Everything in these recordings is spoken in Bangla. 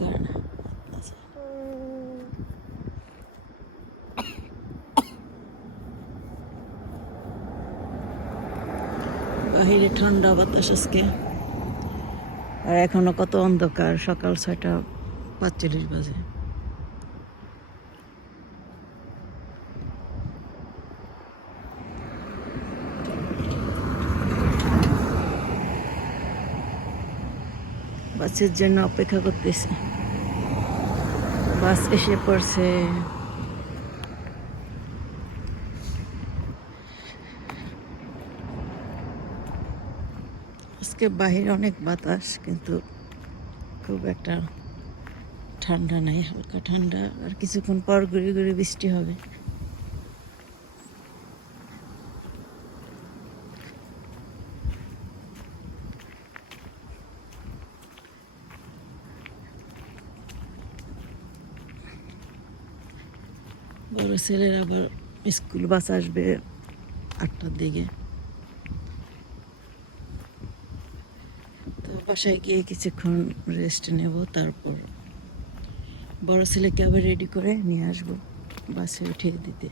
করে না। বাহিরে ঠান্ডা বাতাস আজকে। আর এখনও কত অন্ধকার সকাল ছয়টা পাঁচচল্লিশ বাজে। বাসের জন্য অপেক্ষা করতেছি। বাস এসে পড়ছে। আজকে বাহিরে অনেক বাতাস, কিন্তু খুব একটা ঠান্ডা নাই, হালকা ঠান্ডা। আর কিছুক্ষণ পর ঘুরে ঘুরে বৃষ্টি হবে। বড় ছেলের আবার স্কুল বাস আসবে আটটার দিকে। তো বাসায় গিয়ে কিছুক্ষণ রেস্ট নেব, তারপর বড় ছেলেকে আবার রেডি করে নিয়ে আসব বাসে উঠিয়ে দিতে।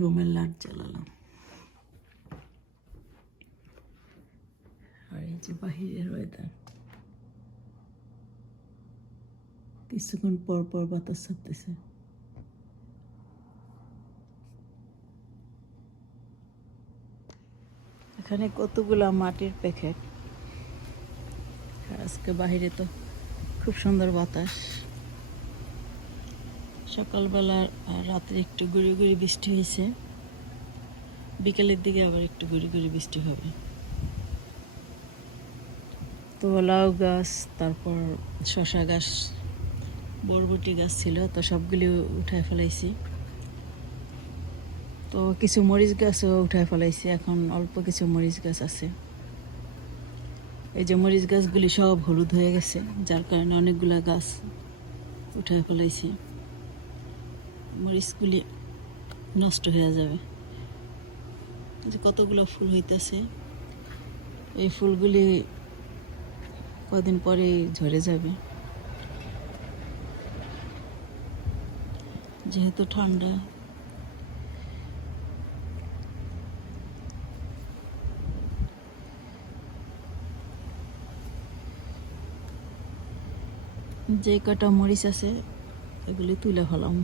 রুমের লাইট জ্বালালাম। আর এই যে বাহিরের ওয়েদার কিছুক্ষণ পর পর বাতাস ছাড়তেছে। এখানে কতগুলা মাটির প্যাকেট আজকে বাহিরে তো খুব সুন্দর বাতাস। সকালবেলা রাত্রে একটু গুড়ি গুড়ি বৃষ্টি হয়েছে। বিকেলের দিকে আবার একটু গুড়ি গুড়ি বৃষ্টি হবে। তো লাউ গাছ, তারপর শশা গাছ, বরবটি গাছ ছিল, তো সবগুলি উঠায় ফেলাইছি। তো কিছু মরিচ গাছও উঠায় ফেলাইছি, এখন অল্প কিছু মরিচ গাছ আছে। এই যে মরিচ গাছগুলি সব হলুদ হয়ে গেছে, যার কারণে অনেকগুলা গাছ উঠায় ফেলাইছি। মরিচগুলি নষ্ট হয়ে যাবে। যে কতগুলো ফুল হইতেছে, এই ফুলগুলি কদিন পরে ঝরে যাবে। যেহেতু ঠান্ডা, যে কটা মরিচ আছে, এগুলি তুলে ফেলাম।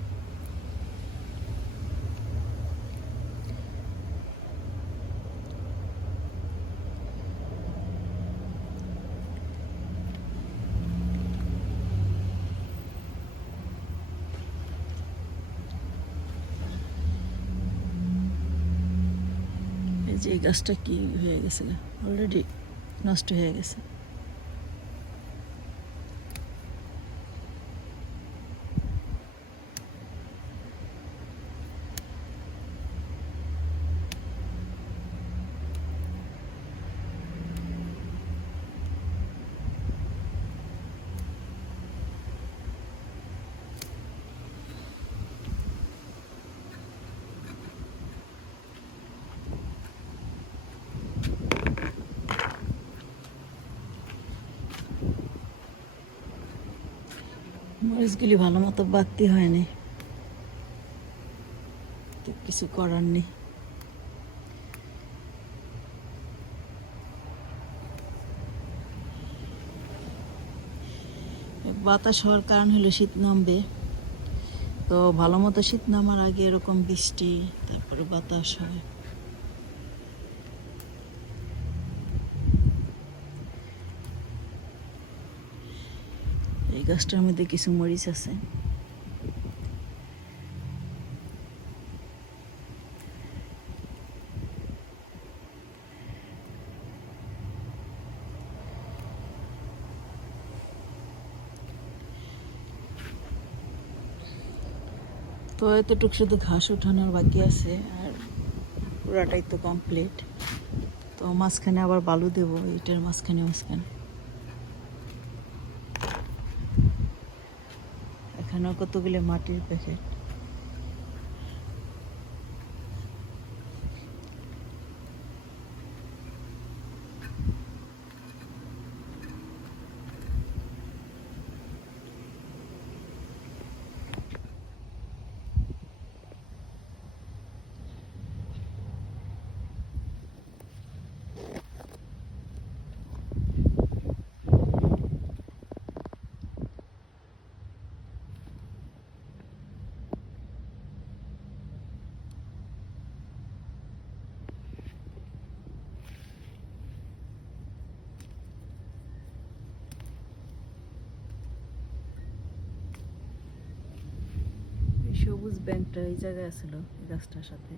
যে এই গাছটা কি হয়ে গেছে অলরেডি নষ্ট হয়ে গেছে। মরিচগুলি ভালো মতো বাড়তি হয়নি। কিছু করার নেই। বাতাস হওয়ার কারণ হলো শীত নামবে। তো ভালো মতো শীত নামার আগে এরকম বৃষ্টি, তারপরে বাতাস হয়। গাছটার মধ্যে কিছু মরিচ আছে। তো এতটুক শুধু ঘাস উঠানোর বাকি আছে, আর পুরাটাই তো কমপ্লিট তো মাঝখানে আবার বালু দেবো ইটের মাঝখানে মাঝখানে। এখানেও কতগুলো মাটির প্যাকেট এই সবুজ ব্যাংকটা এই জায়গায় ছিল গাছটার সাথে।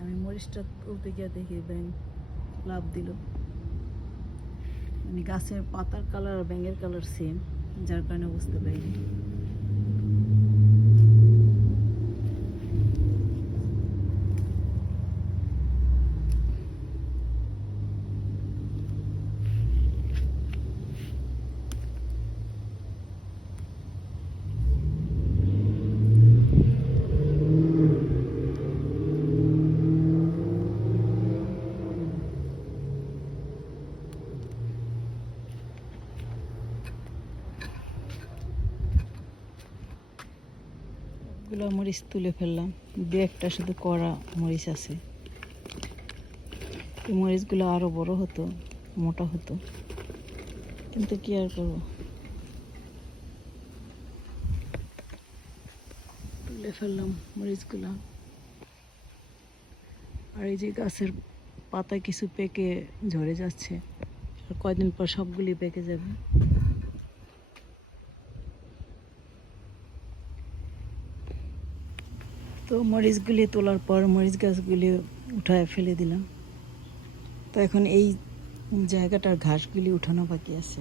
আমি মরিচটা তুলতে গিয়ে দেখি ব্যাংক লাভ দিল। মানে গাছের পাতার কালার আর ব্যাঙের কালার সেম যার কারণে বুঝতে পারিনি। গুলো মরিচ তুলে ফেললাম। দু একটা শুধু কড়া মরিচ আছে। এই মরিচগুলো আরও বড় হতো, মোটা হতো। কিন্তু কি আর করব? তুলে ফেললাম মরিচগুলো। আর এই যে গাছের পাতা কিছু পেকে ঝরে যাচ্ছে। আর কয়দিন পর সবগুলি পেকে যাবে। তো মরিচগুলি তোলার পর মরিচ গাছগুলি উঠায় ফেলে দিলাম। তো এখন এই জায়গাটার ঘাসগুলি উঠানো বাকি আছে।